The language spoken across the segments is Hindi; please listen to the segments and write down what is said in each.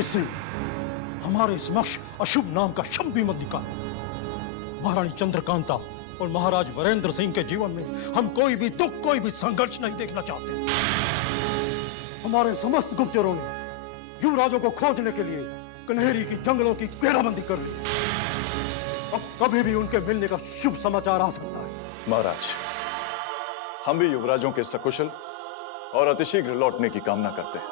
तेज सिंह, हमारे समक्ष अशुभ नाम का शब्द भी मत निकालो। महारानी चंद्रकांता और महाराज वीरेंद्र सिंह के जीवन में हम कोई भी दुख, कोई भी संघर्ष नहीं देखना चाहते। हमारे समस्त गुप्तचरों ने युवराजों को खोजने के लिए कन्हेरी की जंगलों की घेराबंदी कर ली। अब कभी भी उनके मिलने का शुभ समाचार आ सकता है। महाराज, हम भी युवराजों के सकुशल और अतिशीघ्र लौटने की कामना करते हैं,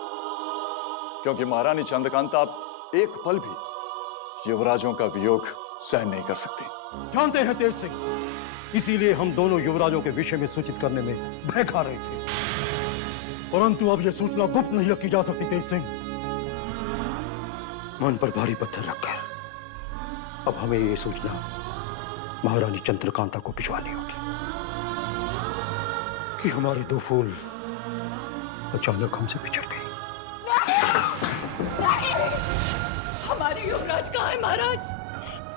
क्योंकि महारानी चंद्रकांता अब एक पल भी युवराजों का वियोग सहन नहीं कर सकती। जानते हैं तेज सिंह, इसीलिए हम दोनों युवराजों के विषय में सूचित करने में भय खा रहे थे, परंतु अब यह सूचना गुप्त नहीं रखी जा सकती। तेज सिंह, मन पर भारी पत्थर रखकर अब हमें यह सूचना महारानी चंद्रकांता को भिजवानी होगी कि हमारे दो फूल अचानक हमसे बिछड़ गए। हमारे युवराज कहाँ है महाराज?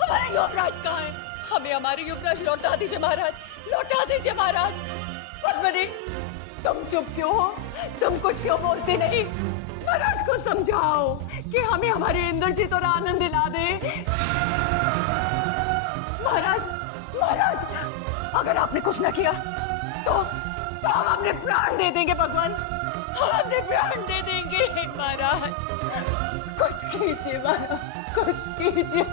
हमारे युवराज कहाँ है? हमें हमारे युवराज लौटा दीजिए महाराज, लौटा दीजिए महाराज। पद्मिनी, तुम चुप क्यों हो? तुम कुछ क्यों बोलते नहीं? महाराज को समझाओ कि हमें हमारे इंद्रजीत और आनंद दिला दे। महाराज, महाराज, अगर आपने कुछ न किया तो हम अपने प्राण दे देंगे भगवान, हम अपने प्राण दे देंगे। महाराज कुछ कीजिए, महाराज कुछ कीजिए।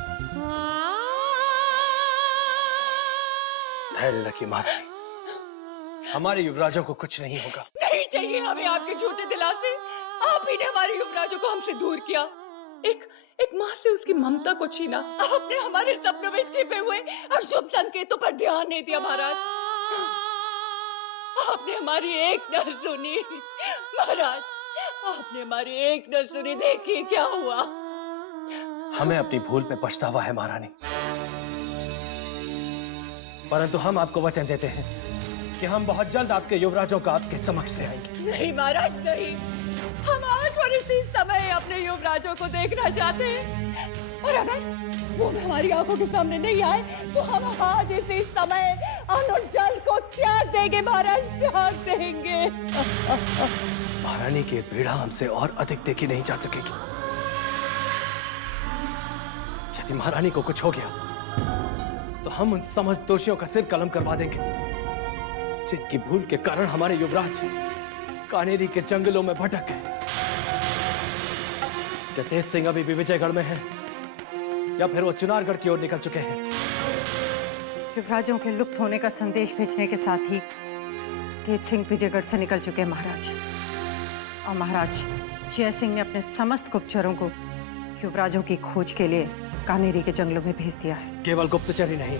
धैर्य रखिए महारानी, हमारे युवराजों को कुछ नहीं होगा। नहीं चाहिए हमें आपके झूठे दिलासे। आप ही ने हमारे युवराजों को हमसे दूर किया, एक माँ से उसकी ममता को छीना। आपने हमारे सपनों में छिपे हुए अशुभ संकेतों पर ध्यान नहीं दिया महाराज। आपने हमारी एक न सुनी महाराज, आपने हमारी एक न सुनी। देखिए क्या हुआ। हमें अपनी भूल पे पछतावा है महारानी, परंतु हम आपको वचन देते हैं कि हम बहुत जल्द आपके युवराजों का आपके समक्ष ले आएंगे। नहीं महाराज नहीं, हम आज और इसी समय अपने युवराजों को देखना चाहते हैं, और अगर वो हमारी आंखों के सामने नहीं आए तो हम आज इसी समय अन्न और जल को त्याग देंगे महाराज, त्याग देंगे। महारानी की पीड़ा हमसे और अधिक देखी नहीं जा सकेगी। यदि महारानी को कुछ हो गया तो हम उन समस्त दोषियों का सिर कलम करवा देंगे, जिनकी भूल के कारण हमारे युवराज कानेरी के जंगलों में भटक गए। क्या तेज सिंह अभी भी विजयगढ़ में है, या फिर वो चुनारगढ़ की ओर निकल चुके हैं? युवराजों के लुप्त होने का संदेश भेजने के साथ ही तेज सिंह विजयगढ़ से निकल चुके हैं महाराज, और महाराज जय सिंह ने अपने समस्त गुप्तचरों को युवराजों की खोज के लिए कानेरी के जंगलों में भेज दिया है। केवल गुप्तचर ही नहीं,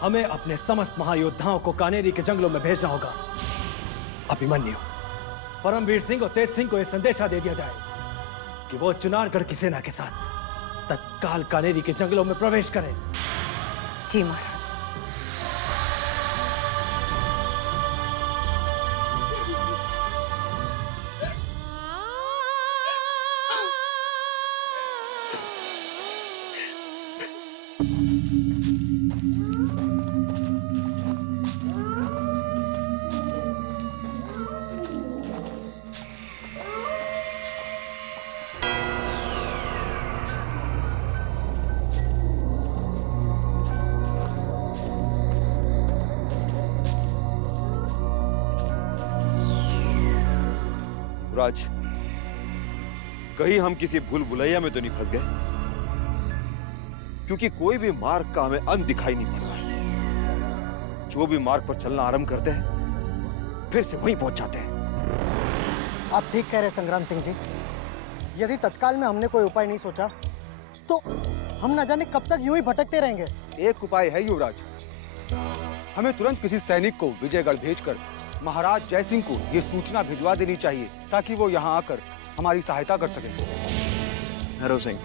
हमें अपने समस्त महायोद्धाओं को कानेरी के जंगलों में भेजना होगा। अभिमन्यु, परमवीर सिंह और तेज सिंह को यह संदेशा दे दिया जाए कि वो चुनारगढ़ की सेना के साथ तत्काल कानेरी के जंगलों में प्रवेश करें। जी महाराज। राज, कहीं हम किसी भूल भुलैया में तो नहीं फंस गए? क्योंकि कोई भी मार्ग का हमें अंत दिखाई नहीं पड़ रहा है। जो भी मार्ग पर चलना आरंभ करते हैं फिर से वहीं पहुंच जाते हैं। आप ठीक कह रहे संग्राम सिंह जी। यदि तत्काल में हमने कोई उपाय नहीं सोचा तो हम न जाने कब तक यूं ही भटकते रहेंगे। एक उपाय है युवराज, हमें तुरंत किसी सैनिक को विजयगढ़ भेजकर महाराज जय सिंह को ये सूचना भिजवा देनी चाहिए, ताकि वो यहाँ आकर हमारी सहायता कर सकें। नरो सिंह,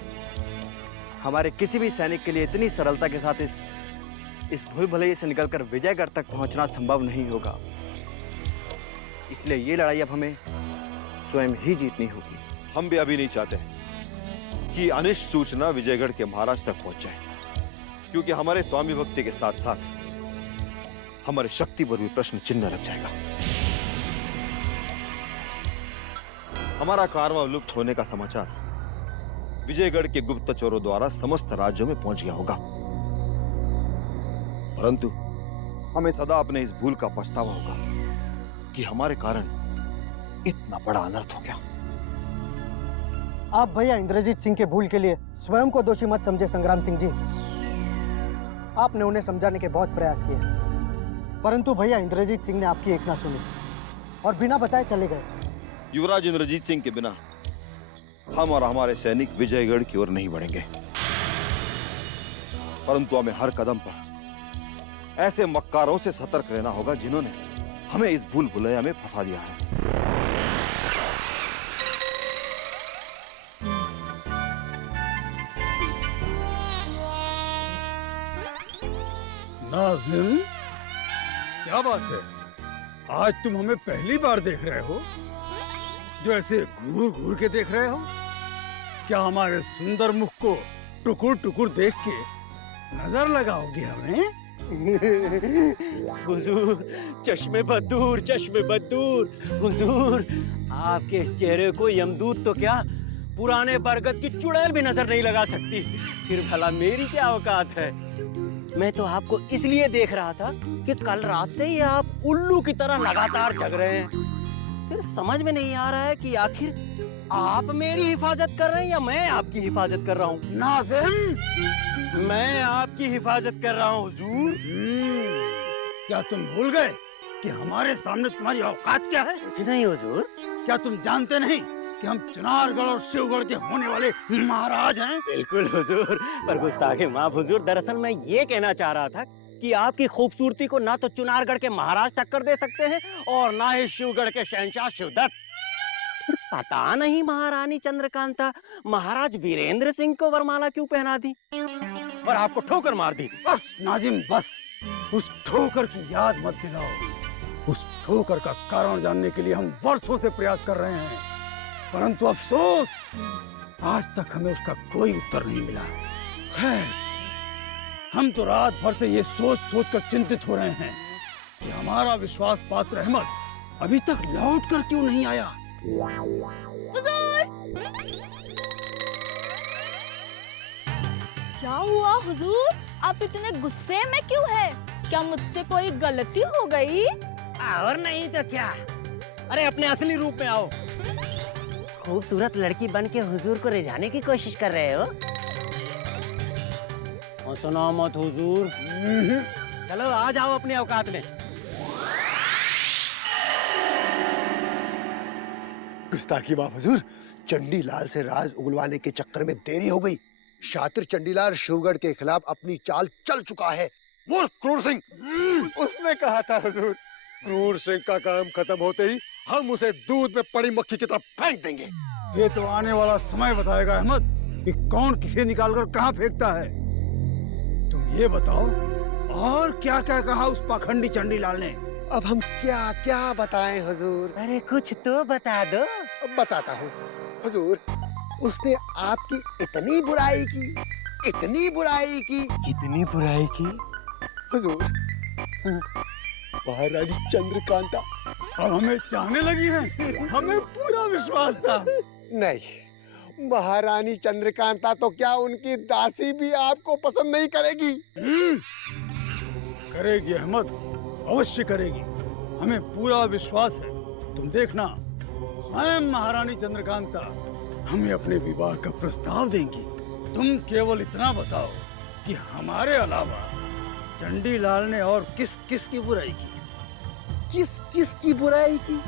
हमारे किसी भी सैनिक के लिए इतनी सरलता के साथ इस भूल भुलैया से निकलकर विजयगढ़ तक पहुंचना संभव नहीं होगा। इसलिए ये लड़ाई अब हमें स्वयं ही जीतनी होगी। हम भी अभी नहीं चाहते कि अनिष्ट सूचना विजयगढ़ के महाराज तक पहुंच जाए, क्योंकि हमारे स्वामी भक्ति के साथ साथ हमारे शक्ति पर भी प्रश्न चिन्ह लग जाएगा। हमारा कारवां लुप्त होने का समाचार विजयगढ़ के गुप्तचरों द्वारा समस्त राज्यों में पहुंच गया होगा, परंतु हमें सदा अपने इस भूल का पछतावा होगा कि हमारे कारण इतना बड़ा अनर्थ हो गया। आप भैया इंद्रजीत सिंह के भूल के लिए स्वयं को दोषी मत समझे संग्राम सिंह जी। आपने उन्हें समझाने के बहुत प्रयास किए, परंतु भैया इंद्रजीत सिंह ने आपकी एक ना सुनी और बिना बताए चले गए। युवराज इंद्रजीत सिंह के बिना हम और हमारे सैनिक विजयगढ़ की ओर नहीं बढ़ेंगे, परंतु हमें हर कदम पर ऐसे मक्कारों से सतर्क रहना होगा जिन्होंने हमें इस भूल भुलैया में फंसा दिया है। नाजिम, क्या बात है? आज तुम हमें पहली बार देख रहे हो? जो ऐसे घूर घूर के देख रहे हो? क्या हमारे सुंदर मुख को टुकुर टुकुर देख के नजर लगाओगे हमें? हुजूर, चश्मे बदूर, चश्मे बदूर। हुजूर, आपके इस चेहरे को यमदूत तो क्या पुराने बरगद की चुड़ैल भी नजर नहीं लगा सकती। फिर भला मेरी क्या औकात है? मैं तो आपको इसलिए देख रहा था कि कल रात से ही आप उल्लू की तरह लगातार जग रहे हैं। फिर समझ में नहीं आ रहा है कि आखिर आप मेरी हिफाजत कर रहे हैं या मैं आपकी हिफाजत कर रहा हूँ। नाजिम, मैं आपकी हिफाजत कर रहा हूँ हुजूर। क्या तुम भूल गए कि हमारे सामने तुम्हारी औकात क्या है? कुछ नहीं हुजूर। क्या तुम जानते नहीं कि हम चुनारगढ़ और शिवगढ़ के होने वाले महाराज हैं? बिल्कुल हुजूर, पर गुस्ताखे माफ हुजूर, दरअसल मैं ये कहना चाह रहा था कि आपकी खूबसूरती को ना तो चुनारगढ़ के महाराज टक्कर दे सकते हैं और ना ही शिवगढ़ के शहंशाह शिवदत्त। पता नहीं महारानी चंद्रकांता महाराज वीरेंद्र सिंह को वरमाला क्यों पहना दी और आपको ठोकर मार दी। बस नाजिम, बस उस ठोकर की याद मत दिलाओ। उस ठोकर का कारण जानने के लिए हम वर्षों से प्रयास कर रहे हैं, परंतु अफसोस आज तक हमें उसका कोई उत्तर नहीं मिला। खैर, हम तो रात भर से ये सोच सोच कर चिंतित हो रहे हैं कि हमारा विश्वास पात्र अहमद अभी तक लौट कर क्यों नहीं आया। क्या हुआ हुजूर? आप इतने गुस्से में क्यों हैं? क्या मुझसे कोई गलती हो गई? और नहीं तो क्या। अरे अपने असली रूप में आओ। खूबसूरत लड़की बन के हुजूर को रिझाने की कोशिश कर रहे हो? सुना मत हुजूर। चलो आ जाओ अपने औकात में। गुस्ताखी माफ हुजूर, चंडीलाल से राज उगलवाने के चक्कर में देरी हो गई। शातिर चंडीलाल शिवगढ़ के खिलाफ अपनी चाल चल चुका है। वो क्रूर सिंह, उसने कहा था हुजूर, क्रूर सिंह का काम खत्म होते ही हम उसे दूध में पड़ी मक्खी की तरफ फेंक देंगे। ये तो आने वाला समय बताएगा अहमद कि कौन किसे निकालकर कहाँ फेंकता है। तुम ये बताओ, और क्या क्या कहा उस पाखंडी चंडीलाल ने? अब हम क्या क्या बताएं हुजूर? अरे कुछ तो बता दो। बताता हूँ हुजूर। उसने आपकी इतनी बुराई की, इतनी बुराई की। कितनी बुराई की हुजूर? महारानी चंद्रकांता अब हमें चाहने लगी है। हमें पूरा विश्वास था। नहीं, महारानी चंद्रकांता तो क्या उनकी दासी भी आपको पसंद नहीं करेगी? करेगी अहमद, अवश्य करेगी। हमें पूरा विश्वास है। तुम देखना, स्वयं महारानी चंद्रकांता हमें अपने विवाह का प्रस्ताव देंगी। तुम केवल इतना बताओ कि हमारे अलावा चंडीलाल ने और किस किस की बुराई की? किस किस की बुराई की?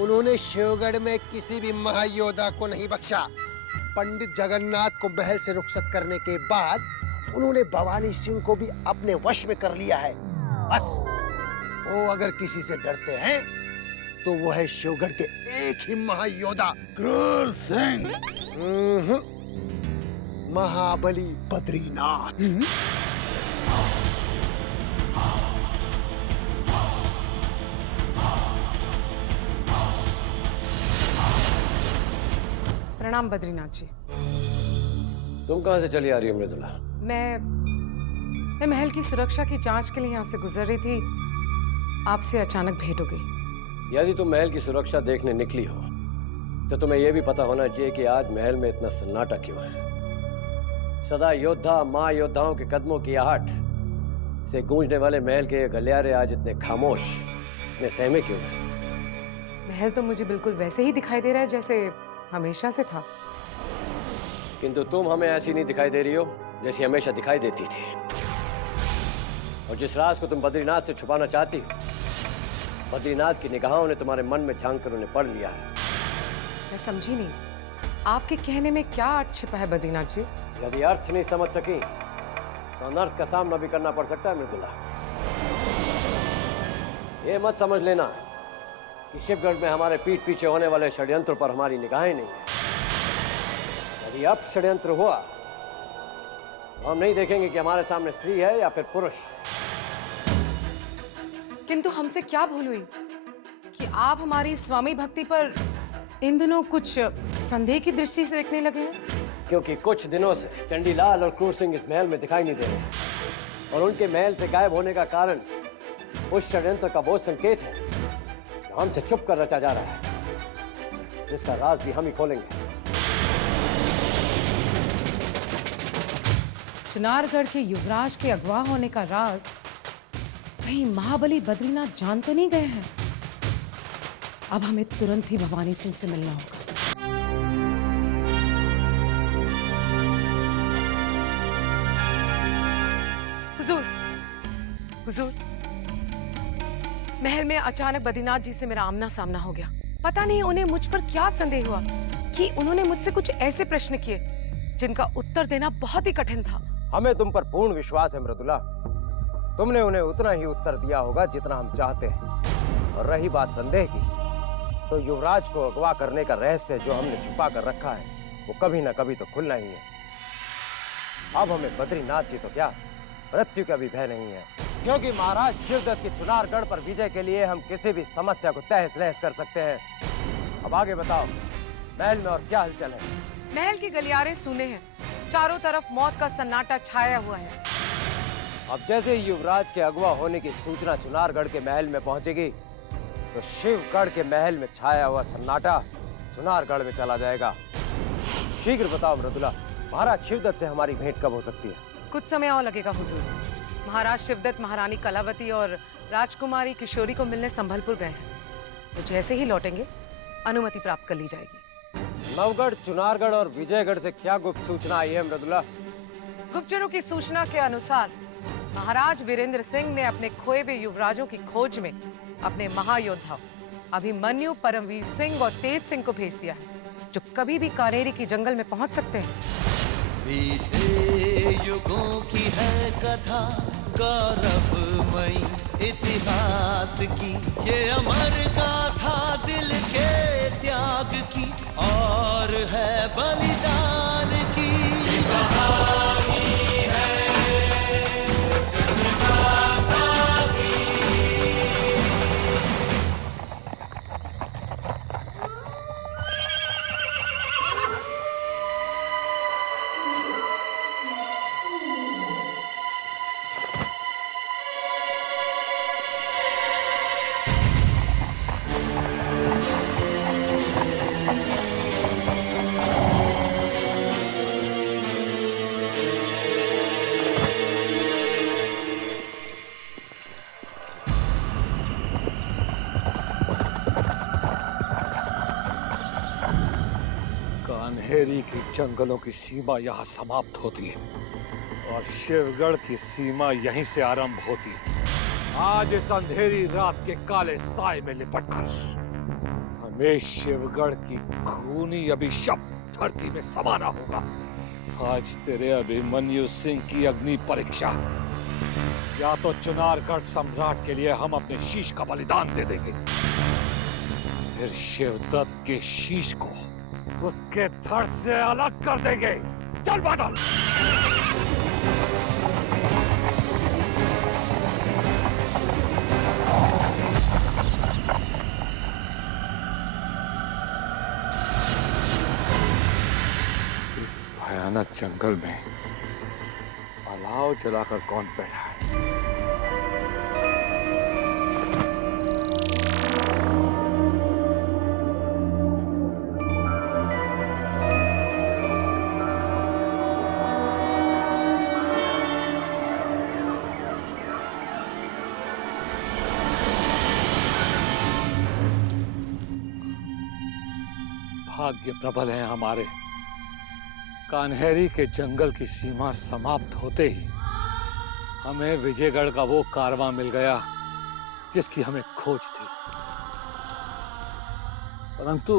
उन्होंने शिवगढ़ में किसी भी महायोद्धा को नहीं बख्शा। पंडित जगन्नाथ को महल से रुखसत करने के बाद उन्होंने भवानी सिंह को भी अपने वश में कर लिया है। बस वो अगर किसी से डरते हैं तो वो है शिवगढ़ के एक ही महायोद्धा, क्रूर सिंह। महाबली बद्रीनाथ। प्रणाम बद्रीनाथ जी। तुम कहाँ से चली आ रही हो मृदुला? मैं महल की सुरक्षा की जांच के लिए यहाँ से गुजर रही थी। आपसे अचानक भेंट हो गई। यदि तुम महल की सुरक्षा देखने निकली हो तो तुम्हें यह भी पता होना चाहिए कि आज महल में इतना सन्नाटा क्यों है। सदा योद्धा माँ योद्धाओं के कदमों की आहट से गूंजने वाले महल के गलियारे आज इतने खामोश, इतने सहमे क्यों हैं? महल तो मुझे बिल्कुल वैसे ही दिखाई दे रहा है जैसे हमेशा से था। किंतु तुम हमें ऐसी नहीं दिखाई दे रही हो जैसी हमेशा दिखाई देती थी। और जिस राज को तुम बद्रीनाथ से छुपाना चाहती हो, बद्रीनाथ की निगाहों ने तुम्हारे मन में झांक कर उन्हें पढ़ लिया है। मैं समझी नहीं, आपके कहने में क्या अर्थ छिपा है बद्रीनाथ जी? यदि अर्थ नहीं समझ सकी तो अनर्थ का सामना भी करना पड़ सकता है मृदुला। ये मत समझ लेना कि शिवगढ़ में हमारे पीठ पीछे होने वाले षड्यंत्र पर हमारी निगाहें नहीं है। यदि अब षड्यंत्र हुआ तो हम नहीं देखेंगे कि हमारे सामने स्त्री है या फिर पुरुष। किंतु हमसे क्या भूल हुई कि आप हमारी स्वामी भक्ति पर इन दिनों कुछ संदेह की दृष्टि से देखने लगे हैं? क्योंकि कुछ दिनों से चंडीलाल और क्रूर सिंह इस महल में दिखाई नहीं दे रहे हैं। और उनके महल से गायब होने का कारण उस षड्यंत्र का वो संकेत है जो हमसे छुप कर रचा जा रहा है, जिसका राज भी हम ही खोलेंगे। चुनारगढ़ के युवराज के अगवा होने का राज कहीं महाबली बद्रीनाथ जान तो नहीं गए हैं? अब हमें तुरंत ही भवानी सिंह से मिलना होगा। हुजूर, हुजूर, महल में अचानक बद्रीनाथ जी से मेरा आमना सामना हो गया। पता नहीं उन्हें मुझ पर क्या संदेह हुआ कि उन्होंने मुझसे कुछ ऐसे प्रश्न किए जिनका उत्तर देना बहुत ही कठिन था। हमें तुम पर पूर्ण विश्वास है मृदुला। तुमने उन्हें उतना ही उत्तर दिया होगा जितना हम चाहते हैं। और रही बात संदेह की, तो युवराज को अगवा करने का रहस्य जो हमने छुपा कर रखा है वो कभी ना कभी तो खुलना ही है। अब हमें बद्रीनाथ जी तो क्या, मृत्यु का भी भय नहीं है, क्योंकि महाराज शिवदत्त की चुनारगढ़ पर विजय के लिए हम किसी भी समस्या को तहस नहस कर सकते हैं। अब आगे बताओ, महल में और क्या हलचल है? महल के गलियारे सूने हैं, चारों तरफ मौत का सन्नाटा छाया हुआ है। अब जैसे ही युवराज के अगवा होने की सूचना चुनारगढ़ के महल में पहुंचेगी तो शिवगढ़ के महल में छाया हुआ सन्नाटा चुनारगढ़ में चला जाएगा। शीघ्र बताओ मृदुला, महाराज शिवदत्त से हमारी भेंट कब हो सकती है? कुछ समय और लगेगा हुजूर। महाराज शिवदत्त महारानी कलावती और राजकुमारी किशोरी को मिलने संभलपुर गए हैं। तो जैसे ही लौटेंगे अनुमति प्राप्त कर ली जाएगी। नवगढ़, चुनारगढ़ और विजयगढ़ से क्या गुप्त सूचना आई है मृदुला? गुप्तचरों की सूचना के अनुसार महाराज वीरेंद्र सिंह ने अपने खोए हुए युवराजों की खोज में अपने महायोद्धा अभिमन्यु, परमवीर सिंह और तेज सिंह को भेज दिया है, जो कभी भी कानेरी की जंगल में पहुंच सकते हैं। बीते युगों की है कथा गौरवमयी इतिहास की, ये अमर गाथा दिल के त्याग की और है बलिदान की। कहानी है चंद्रकांता की। कान्हेरी की जंगलों की सीमा यहाँ समाप्त होती है और शिवगढ़ की सीमा यहीं से आरंभ होती है। आज इस अंधेरी रात के काले साए में लिपटकर हमें शिवगढ़ की खूनी अभिशप्त धरती में समाना होगा। आज तेरे अभिमन्यु सिंह की अग्नि परीक्षा, या तो चुनारगढ़ सम्राट के लिए हम अपने शीश का बलिदान दे देंगे, फिर शिवदत्त के शीश को उसके धड़ से अलग कर देंगे। चल बादल। इस भयानक जंगल में अलाव जलाकर कौन बैठा है? भाग्य प्रबल हैं हमारे। कान्हेरी के जंगल की सीमा समाप्त होते ही हमें विजयगढ़ का वो कारवां मिल गया जिसकी हमें खोज थी। परंतु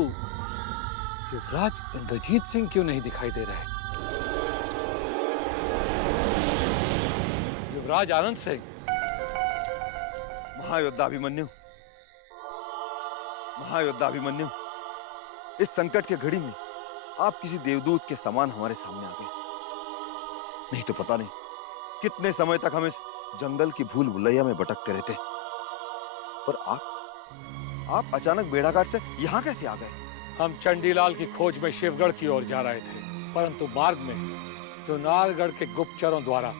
युवराज इंद्रजीत सिंह क्यों नहीं दिखाई दे रहे? युवराज आनंद सिंह, महायोद्धा अभिमन्यु, महायोद्धा अभिमन्यु, इस संकट के घड़ी में आप किसी देवदूत के समान हमारे सामने आ गए। नहीं तो पता नहीं कितने समय तक हम इस जंगल की भूल भुलैया में भटकते रहते। पर आप अचानक बेड़ाघाट से यहाँ कैसे आ गए? हम चंडीलाल की खोज में शिवगढ़ की ओर जा रहे थे, परंतु मार्ग में चुनारगढ़ के गुप्तचरों द्वारा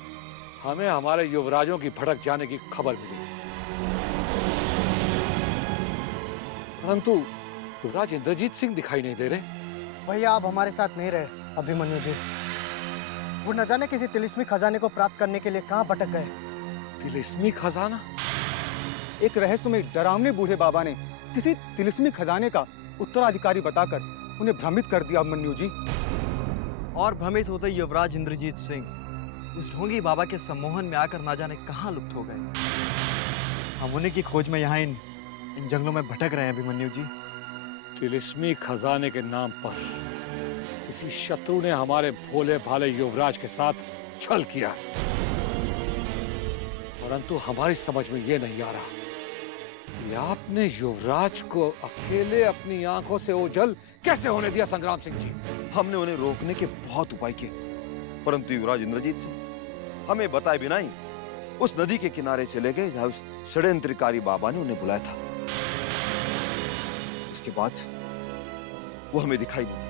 हमें हमारे युवराजों की भटक जाने की खबर मिली। परंतु युवराज इंद्रजीत सिंह दिखाई नहीं दे रहे। भैया आप हमारे साथ नहीं रहे अभिमन्यु जी। वो न जाने किसी तिलिस्मी खजाने को प्राप्त करने के लिए कहाँ भटक गए। तिलिस्मी खजाना? एक रहस्यमय डरावने बूढ़े बाबा ने किसी तिलिस्मी खजाने का उत्तराधिकारी बताकर उन्हें भ्रमित कर दिया अभिमन्यु जी। और भ्रमित होते युवराज इंद्रजीत सिंह उस ढोंगी बाबा के सम्मोहन में आकर ना जाने कहाँ लुप्त हो गए। हम उन्हीं की खोज में यहाँ इन जंगलों में भटक रहे हैं अभिमन्यु जी। तिलिस्मी खजाने के नाम पर किसी शत्रु ने हमारे भोले भाले युवराज के साथ छल किया, परंतु हमारी समझ में ये नहीं आ रहा कि आपने युवराज को अकेले अपनी आंखों से ओझल कैसे होने दिया। संग्राम सिंह जी, हमने उन्हें रोकने के बहुत उपाय किए, परंतु युवराज इंद्रजीत सिंह हमें बताए बिना ही उस नदी के किनारे चले गए जहां उस षड्यंत्रकारी बाबा ने उन्हें बुलाया था। उसके बाद वो हमें दिखाई नहीं दिए।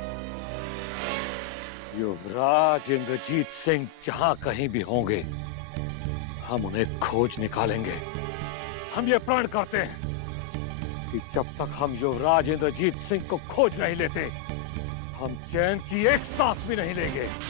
युवराज इंद्रजीत सिंह जहां कहीं भी होंगे हम उन्हें खोज निकालेंगे। हम ये प्रण करते हैं कि जब तक हम युवराज इंद्रजीत सिंह को खोज नहीं लेते हम चैन की एक सांस भी नहीं लेंगे।